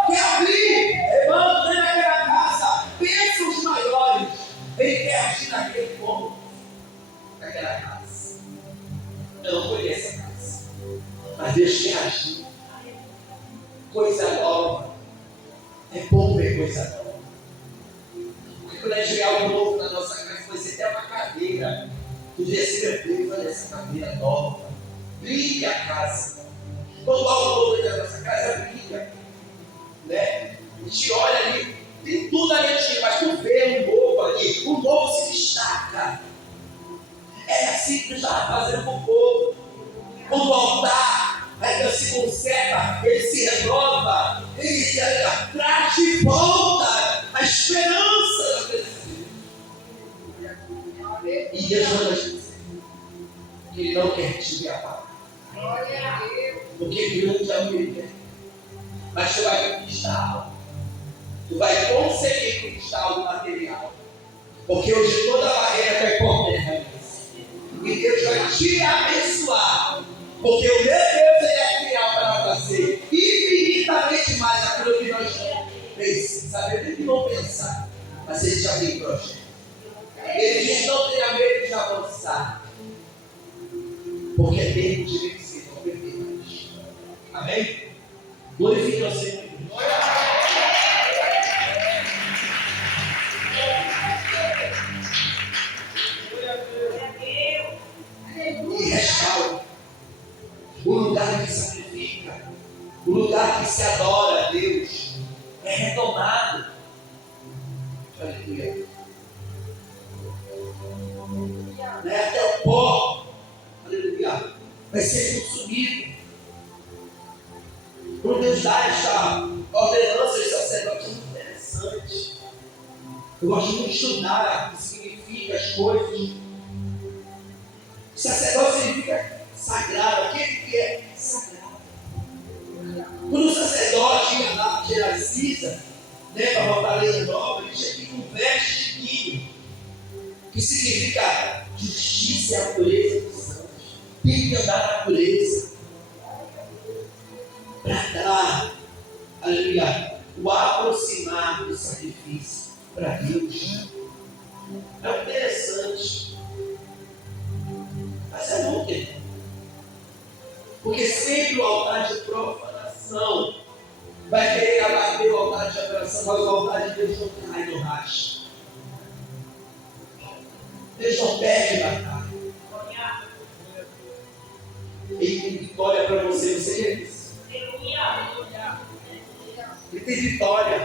Quer abrir, levanta naquela casa, bênçãos maiores. Ele quer agir naquele povo, naquela casa. Eu não conheço a casa, mas Deus quer agir. Coisa nova. É bom ver coisa nova. Porque quando a gente chegar algo novo na nossa casa, vai ser até uma cadeira. Podia ser meu Deus, olha essa cadeira nova. Brilha a casa. Quando algo novo na nossa casa, brilha. Né? A gente olha ali, tem tudo ali antigo, mas tu vê um novo ali, o novo se destaca. É assim que Deus está fazendo com o povo. Quando o altar, aí Deus se conserva, ele se renova, ele traz de volta a esperança da pessoa. E Deus manda dizer que Ele não quer te ver apagar. Porque grande é o que Ele quer. Mas tu vai conquistar algo. Tu vai conseguir conquistar algo material. Porque hoje toda barreira cai por terra. E Deus vai te abençoar. Porque o meu Deus ele é fiel para fazer infinitamente mais aquilo que nós precisamos. Ele não pensar, mas ele já tem projeto. Ele diz: não tenha medo de avançar. Porque é tempo de vencer, não perder mais. Amém? Glorifique ao Senhor. E restaure o lugar que sacrifica, o lugar que se adora a Deus é retomado. Aleluia. Até o pó, aleluia, vai ser consumido. Quando Deus dá esta ordenança de sacerdote, é muito interessante. Eu gosto muito de estudar o que significa as coisas. O sacerdote significa sagrado. Aquele que é sagrado. Quando o sacerdote ia lá, hierarquiza, para botar a lei nova, ele tinha que ir com veste de linho, que significa justiça e a pureza dos santos. Tem que andar na pureza para dar, aleluia, o aproximar do sacrifício para Deus. É interessante, mas é útil, porque sempre o altar de profanação vai querer abater o altar de adoração, mas o altar de Deus não cai no racha. Deus não perde batalha. Ele tem vitória para você, você quer isso? Ele tem vitória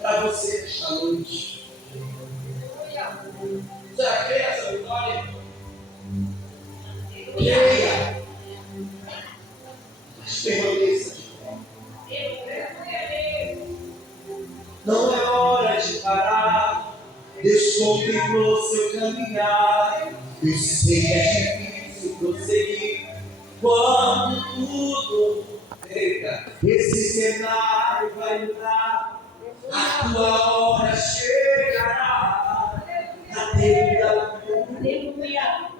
para você nesta noite. Você já crê nessa vitória? Creia. Mas permaneça de pé. Não é hora de parar. Deus contemplou seu caminhar. Eu sei que é difícil prosseguir quando tudo, esse cenário vai mudar. A tua hora chegará. Na terra aleluia.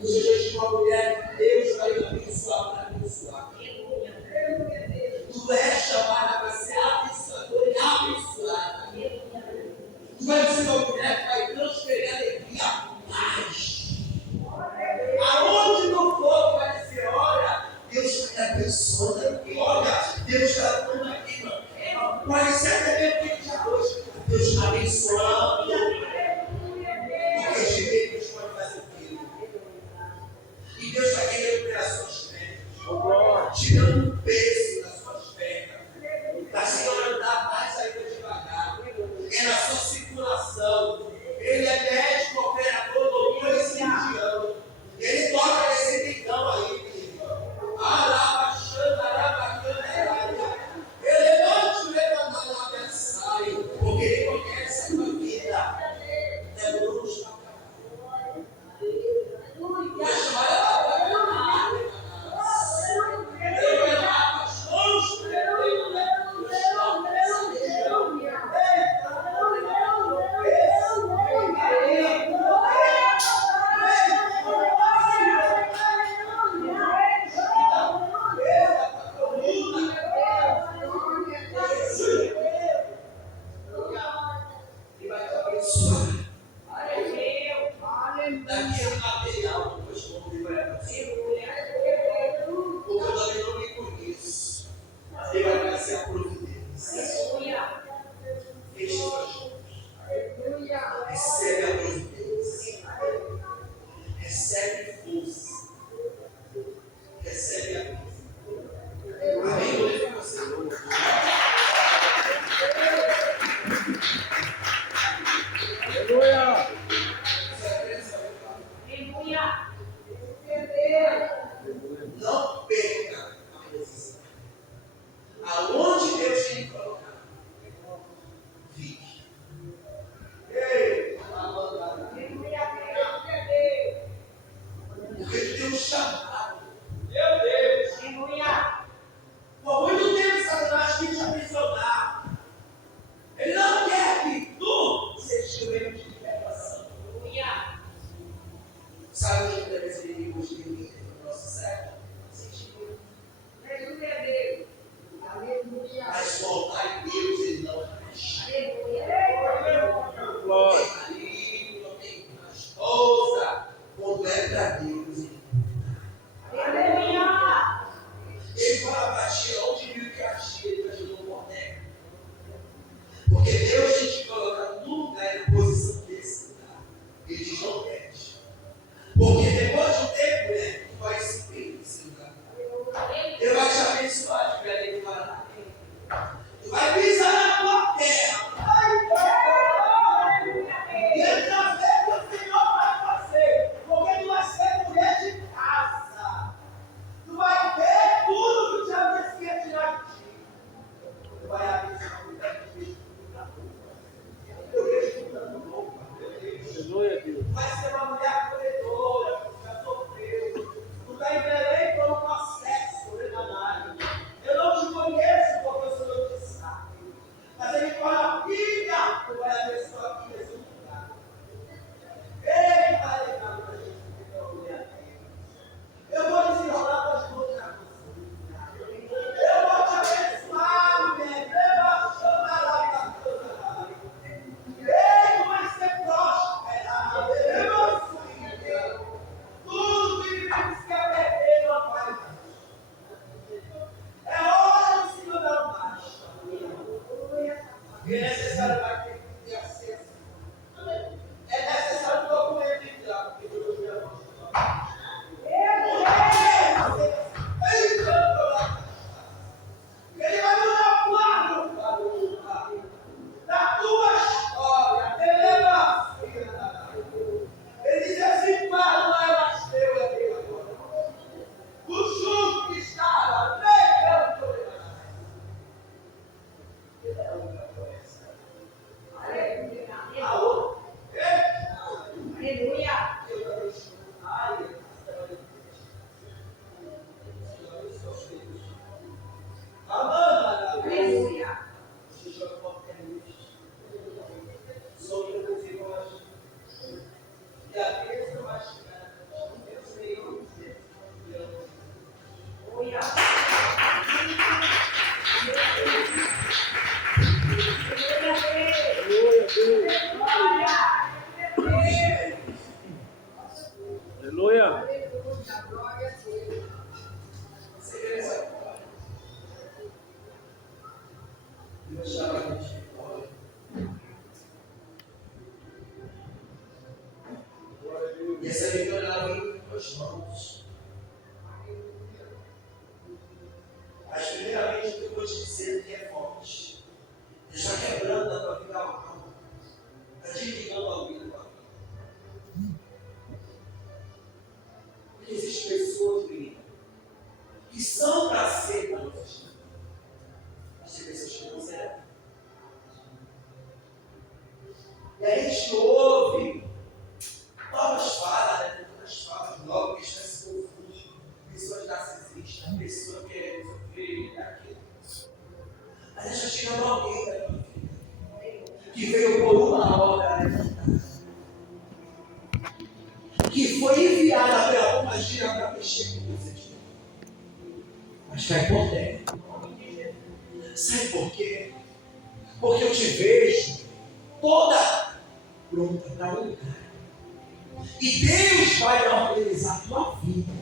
Hoje uma mulher, Deus vai te abençoar para abençoar. Tu és chamada para ser abençoadora e abençoada. Tu vais ser uma mulher que vai transferir alegria, paz. Aonde não for, vai dizer: olha, Deus vai te abençoando. E olha, Deus está dando aqui, mano. Pode ser até mesmo que já hoje, Deus está abençoando. Porque esse jeito Deus pode fazer aquilo. E Deus está querendo ver as suas pernas, tirando o peso das suas pernas. Está chegando a andar mais ainda devagar. É na sua circulação. Ele é médico, operador, doutor e cirurgião. Ele toca nesse tendão aí. Ele não te levanta na adversário, porque ele conhece a tua vida. É luz. Recebe a providência. Recebe força. Recebe a bênção. Amém? Eu levo você. Aleluia. Não perca a posição. Aonde Deus tem que colocar, fique. Ei, porque Deus tem um chamado. Meu Deus. Por muito tempo Satanás quis te aprisionar. Ele não quer que tu seja o erro de libertação. Sabe o que deve ser inimigos de mim no nosso século? Mas voltar em Deus ele não acha. Glória. Marido, não tem uma esposa, quando é para Deus. Ele fala para ti, onde viu que achei, ele ajudou o boneco. Porque Deus tem te colocado no lugar e na posição desse lugar. Ele diz, não perde. Porque depois de um tempo, né, tu vai subir nesse lugar. Ele vai te abençoar de Belém do Paraná. Tu vai pisar na tua terra. E ele já vê que o Senhor vai fazer. Porque tu vai ser mulher de casa. Tu vai ver tudo que o diabo quer tirar de ti. Tu vai abençoar a mulher de Deus. Eu vejo mudando roupa. Vai ser uma mulher corredora. Já sofreu. Tu está em Belém por um processo. Eu não te conheço porque o Senhor te sabe. Mas ele fala, filha, tu vai abençoar aqui nesse lugar. Ele vai levar para a gente ter uma mulher aqui. Eu vou desenrolar para as mãos na cozinha. Eu vou te abençoar, mulher. Leva a chama lá da tua. Ei, tu vai ser próspera. Leva filha. Tudo que ele quer perder, não vai mais. É hora do Senhor dar um baixo. E é necessário para que ter acesso. É necessário um documento de lá, porque Deus me amou. Ele vai mudar o quadro da tua história. Ele diz assim, quadro não é mais teu, é meu agora. O justo que estava pregando. Aleluia. Aleluia. E a bênção vai chegar. Eu sei onde aleluia. Aleluia. E essa vitória ela vem com as mãos. Mas primeiramente o que eu vou te dizer que é forte. Está quebrando a tua vida alma. Está desligando a vida da tua vida. Porque existem pessoas, menina, que são para ser manifestadas. Mas tem pessoas que não serão. E a gente ouve novas falas, né? Outras falas, logo que está se confundindo. Pessoas narcisistas, pessoa que sofrer aquilo. Mas está chegando alguém da tua vida que veio por uma hora, que foi enviada pela magia para mexer com você. Mas cai por terra. Sabe por quê? Porque eu te vejo toda pronta para lutar. E Deus vai organizar a tua vida.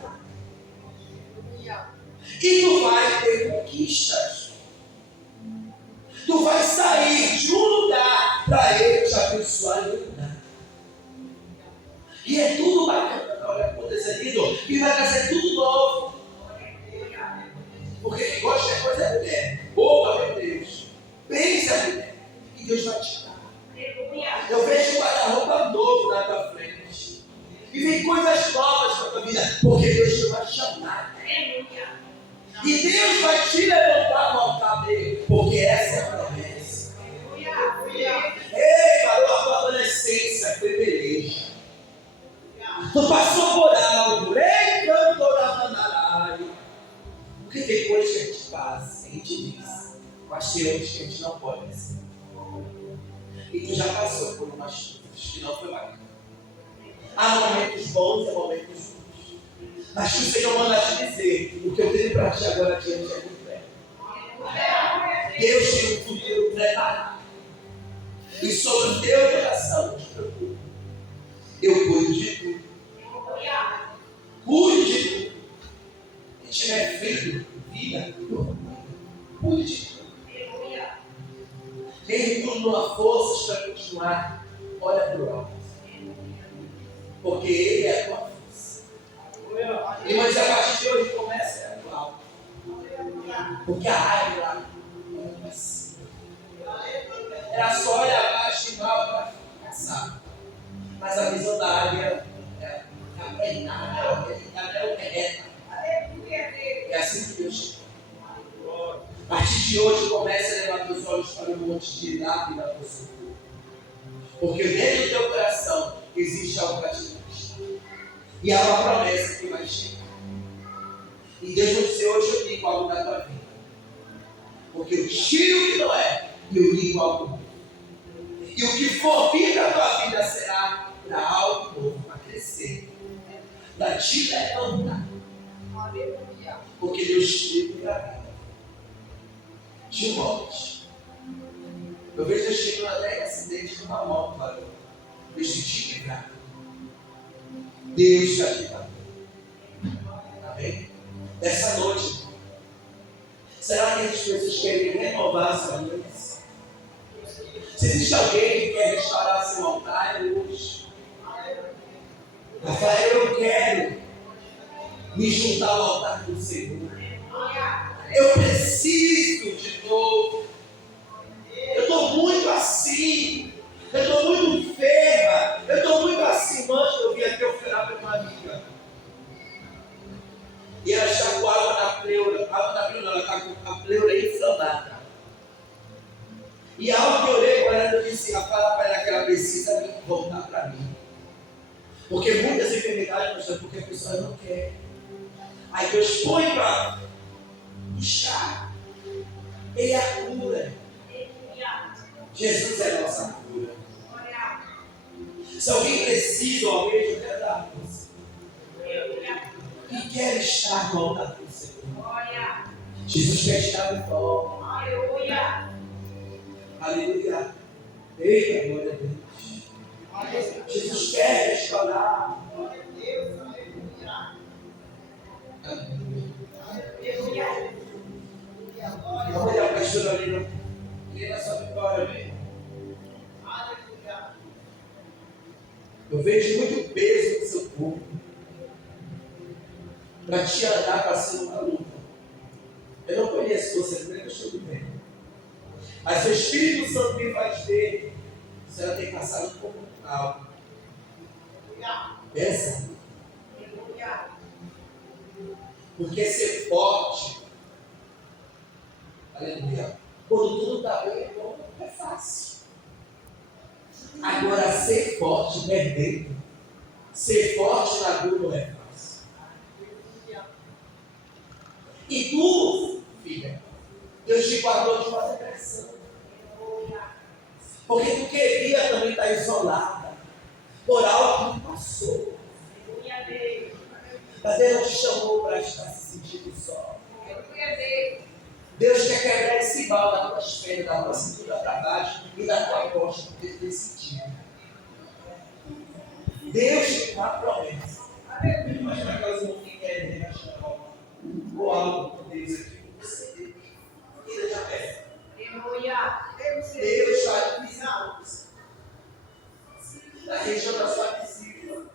E tu vai ter conquistas. Tu vai sair de um lugar para Ele te abençoar em outro lugar. E é tudo bacana, olha como Deus é lindo, e vai trazer tudo novo. Porque quem gosta de coisa é mulher. Boa, meu Deus. Pensa, mulher. E Deus vai te dar. Eu vejo um guarda-roupa novo na tua frente. E vem coisas novas para a tua vida. Porque Deus te vai chamar. E Deus vai te levantar no altar dele. Porque essa é a promessa. Ei, parou a tua adolescência, foi peleja. Tu passou por algo. Ei, cantor da mandarai. Porque tem coisas que a gente passa, a gente diz. Mas tem outras que a gente não pode dizer. E tu já passou por umas coisas que não foi bacana. Há momentos bons e momentos ruins. Mas que o Senhor manda te dizer: o que eu tenho para ti agora adiante é muito bem. Deus tem um futuro preparado. E sobre o teu coração, não te preocupe. Eu cuido de tudo. Cuide de tudo. Se tiver filho, vida, cuide de tudo. Nenhuma força para continuar. Olha para o alto. Porque Ele é a tua força. E mas a partir de hoje começa a tua alto. Porque a raiva lá não é assim. Ela só olha abaixo e mal para caçar. Mas a visão da águia é reta. É assim que Deus chama. A partir de hoje comece a levar teus olhos para o monte de Irá e da pessoa. Porque dentro do teu coração existe algo para te conquistar. E há uma promessa que vai chegar. E Deus vai dizer: hoje eu ligo algo da tua vida. Porque eu tiro o que não é e eu ligo algo novo. E o que for vir da tua vida será para algo novo, para crescer, para te levantar. Porque Deus te livra de morte. Eu vejo Deus te livrando até em acidente numa moto, valeu? Deus te livrar. Deus te ajuda. Amém? Essa noite, será que as pessoas querem renovar sua aliança? Se existe alguém que quer restaurar seu altar hoje, Rafael, eu quero me juntar ao altar do Senhor. Eu preciso de novo. Eu estou muito assim. Eu estou muito enferma. Eu estou muito assim. Antes eu vim aqui oferar para uma amiga. E ela está com água na pleura. Água na pleura, ela está com a pleura inflamada. E ao que eu orei com ela, eu disse: fala para ela que ela precisa voltar para mim. Porque muitas enfermidades não são porque a pessoa não quer. Aí Deus põe para buscar. Ele é a cura. Jesus é a nossa cura. Se alguém precisa ou alguém, eu quero dar a você. E quer estar no altar do Senhor. Jesus quer estar de volta. Aleluia. Eita, glória a Deus. Jesus quer restaurar. Vamos olhar para a pastora ali. Quem na sua vitória, bem? Eu vejo muito peso no seu corpo para te andar passando uma luta. Eu não conheço você, mas tudo bem. Mas o Espírito Santo me faz ver. Você já tem passado por algo. Pensa. Porque ser forte, aleluia, quando tudo está bem, é fácil. Agora, ser forte perdendo, ser forte na dor não é fácil. E tu, filha, Deus te guardou de uma depressão. Porque tu queria também estar isolada por algo que passou. Mas Deus não te chamou para estar se sentindo só. Deus quer quebrar esse mal das tuas pernas, da tua cintura para baixo e da tua costa, porque tu tem sentido. Deus tem uma promessa. Mas para aquelas que não querem achar o algo com Deus aqui com você, Ele já pede. Deus vai te ensinar na região da sua vesícula.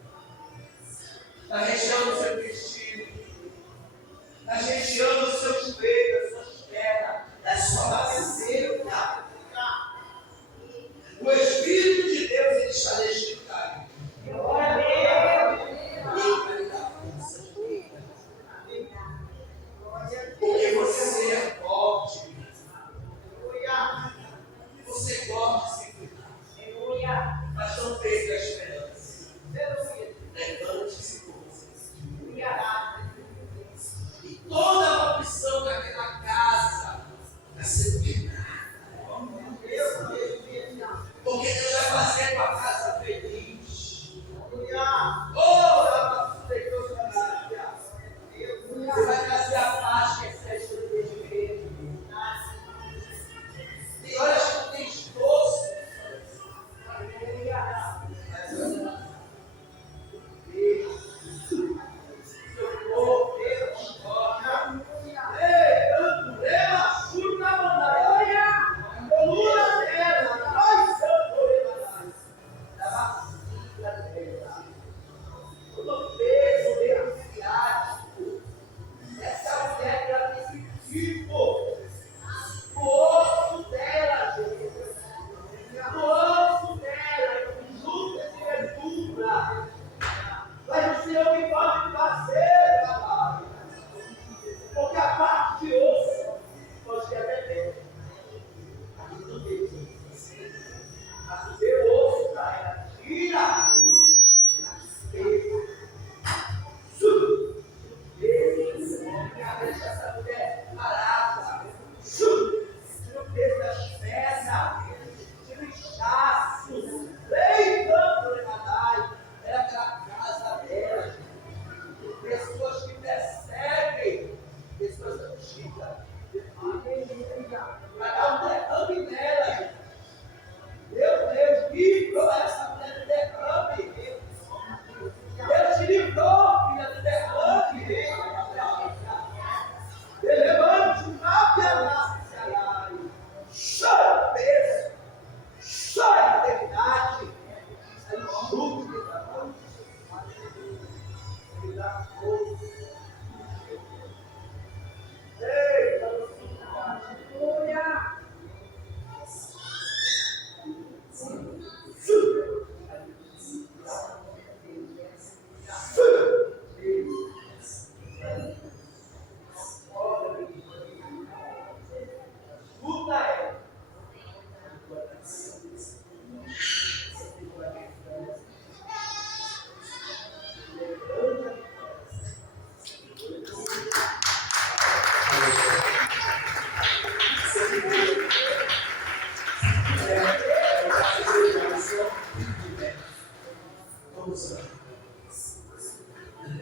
Vamos orar.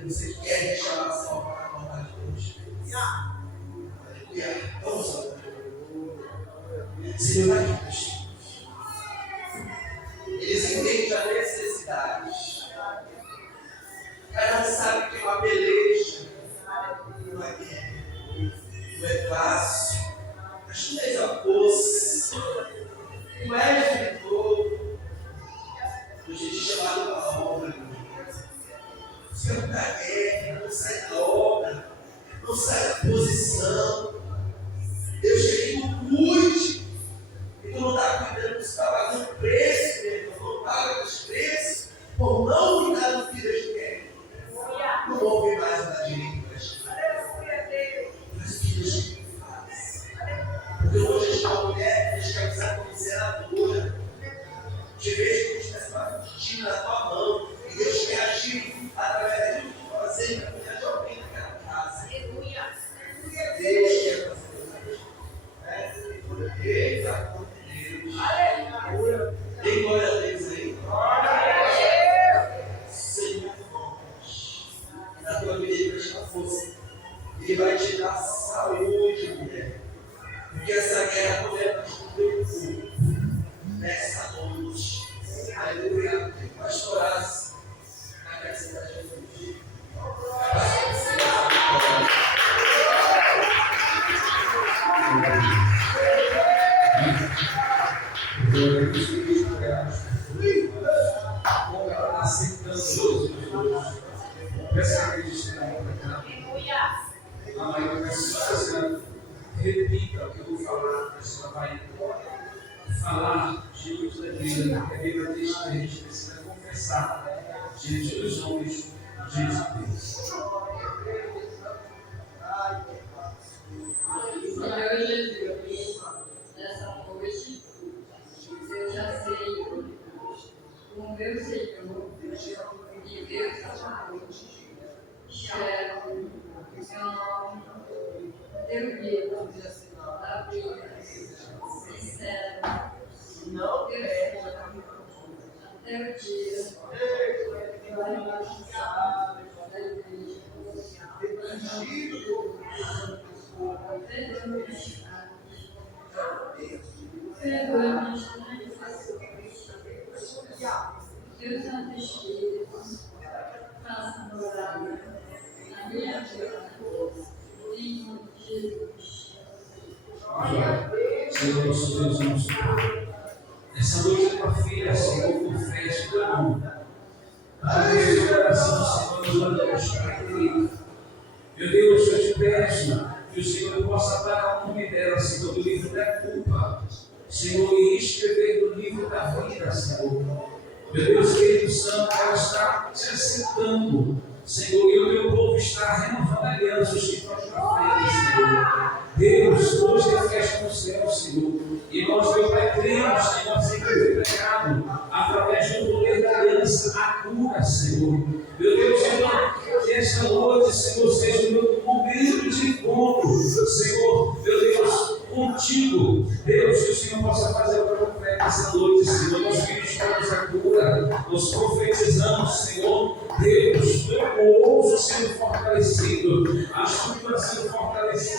Você quer deixar a sua vontade hoje? Aleluia. Vamos orar. Senhor, aqui, eles entendem a necessidade. Cada um sabe que uma peleja não é guerra, não é fácil, mas tu és a força, tu és o vitor, tu te chamado para a obra. Você não está guerra, não sai da obra, não sai da posição. Deus quer que tu cuide. E tu não está cuidando, você está pagando preço, meu irmão. Não paga os preços por não cuidar do filho de quem? Não ouve mais na direita, mas filhos de quem faz. Porque hoje a tua mulher te cabeçar como senadora. Te vejo como se tivesse uma cortina na tua mão. E Deus quer agir através de tudo que fazer para cuidar de alguém naquela casa. Deus quer fazer isso. Eita, tem glória a Deus aí? Senhor, na tua vida Ele vai te dar força. Ele vai te dar saúde, mulher. Porque essa guerra poderá estar no teu corpo. Nessa noite. Aleluia. Pastoras, na casa da Jesus. Aceitando Jesus. Peça que ele esteja para cá. Amém. Eu peço que você repita o que eu vou falar. Você vai falar diante da igreja. Porque a Bíblia diz que a gente precisa confessar diante dos homens, diante de Deus. Senhor Jesus, nessa noite, eu já sei o meu Senhor e Deus Salvador. Quero que o seu nome, teu Deus, da vida, sincero, não quero até o dia que vai passar da igreja. Perdoe-me, Deus Santo Espírito, faça morada na minha vida, em nome de Jesus. Senhor, nosso Deus, nosso Pai, essa noite a tua filha, Senhor, confessa o teu nome. Jesus, o coração, Senhor, nos mandamos para querido. Meu Deus, eu te peço que o Senhor possa dar o nome dela, Senhor, do livro da culpa, Senhor, e escrever no livro da vida, Senhor. Meu Deus, Espírito Santo, ela está se assentando, Senhor, e o teu povo está renovando alianças que nós já fez, Senhor. Deus, hoje é festa no céu, Senhor, e nós, meu Pai, cremos que nós temos pregado através do poder da aliança a cura, Senhor. Meu Deus, Senhor, que esta noite, Senhor, seja o meu momento de encontro, Senhor, meu Deus, contigo. Deus, que o Senhor possa fazer o profeta essa noite, Senhor. Nós ministramos a cura, nós profetizamos, Senhor, Deus, teu povo sendo fortalecido, as culturas sendo fortalecidas,